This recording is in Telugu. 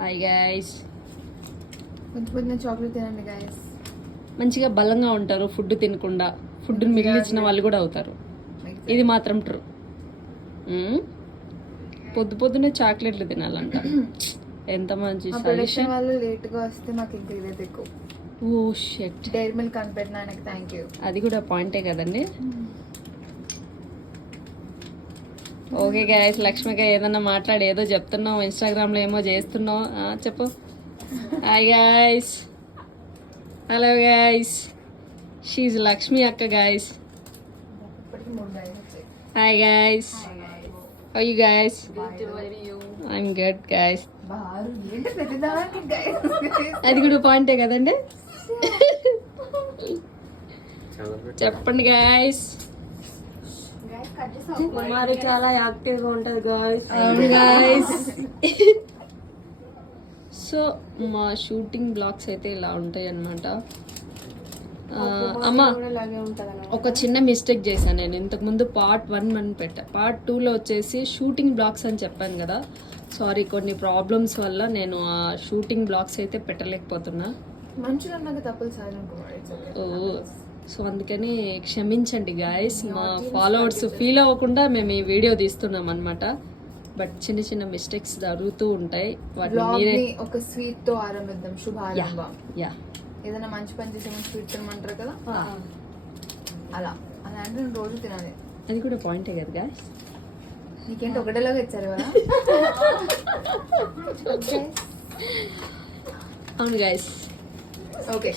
Hi guys. పొద్దున్న చాక్లెట్ తినండి గైస్. మంచిగా బలంగా ఉంటారు ఫుడ్ తినకుండా. ఫుడ్ మిగిలించిన వాళ్ళు కూడా అవుతారు. ఇది మాత్రం ట్రూ. పొద్దున్నే చాక్లెట్లు తినాలంట. ఎంత మంచి సజెషన్. వాళ్ళు లేట్ గా వస్తే మాకు ఇంకా ఇదే ఎక్కువ. Oh shit. డైరీ మిల్క్ కనిపెట్టిన ఆయనకి థ్యాంక్ యూ. అది కూడా పాయింటే కదండి. ఓకే గైస్, లక్ష్మిక ఏదన్నా మాట్లాడి ఏదో చెప్తున్నావు, ఇన్స్టాగ్రామ్ లో ఏమో చేస్తున్నావు, చెప్పు. Hi guys. Hello guys, she's Lakshmi అక్క guys. Hi guys. How you guys? I'm good guys. అది కూడా పాయింటే కదండి. చెప్పండి గైస్. కుమారి చాలా యాక్టివ్ గా ఉంటది గాయ్స్. అవును గైస్. సో మా షూటింగ్ బ్లాగ్స్ అయితే ఇలా ఉంటాయి అన్నమాట. అమ్మా, ఒక చిన్న మిస్టేక్ చేశాను నేను. ఇంతకుముందు పార్ట్ 1 అని పెట్టా. పార్ట్ 2లో వచ్చేసి షూటింగ్ బ్లాగ్స్ అని చెప్పాను కదా. సారీ, కొన్ని ప్రాబ్లమ్స్ వల్ల నేను ఆ షూటింగ్ బ్లాగ్స్ అయితే పెట్టలేకపోతున్నా. ఓ, సో అందుకని క్షమించండి గాయస్. మా ఫాలోవర్స్ ఫీల్ అవ్వకుండా మేము ఈ వీడియో తీస్తున్నాం అనమాట. బట్ చిన్న చిన్న మిస్టేక్స్ జరుగుతూ ఉంటాయి. వాటిని మీరే ఒక స్వీట్ తో ఆరంభిద్దాం. శుభారంభం. యా, ఏదైనా మంచి పని చేసే ముందు స్వీట్ తినమంటారు కదా, అలా అలా అంటే నేను రోజు తినాలి. అది కూడా పాయింటే కదా గాయస్. నీకేంటి ఒకటేలాగా ఇచ్చారు కదా. అవును గాయస్. ఓకే.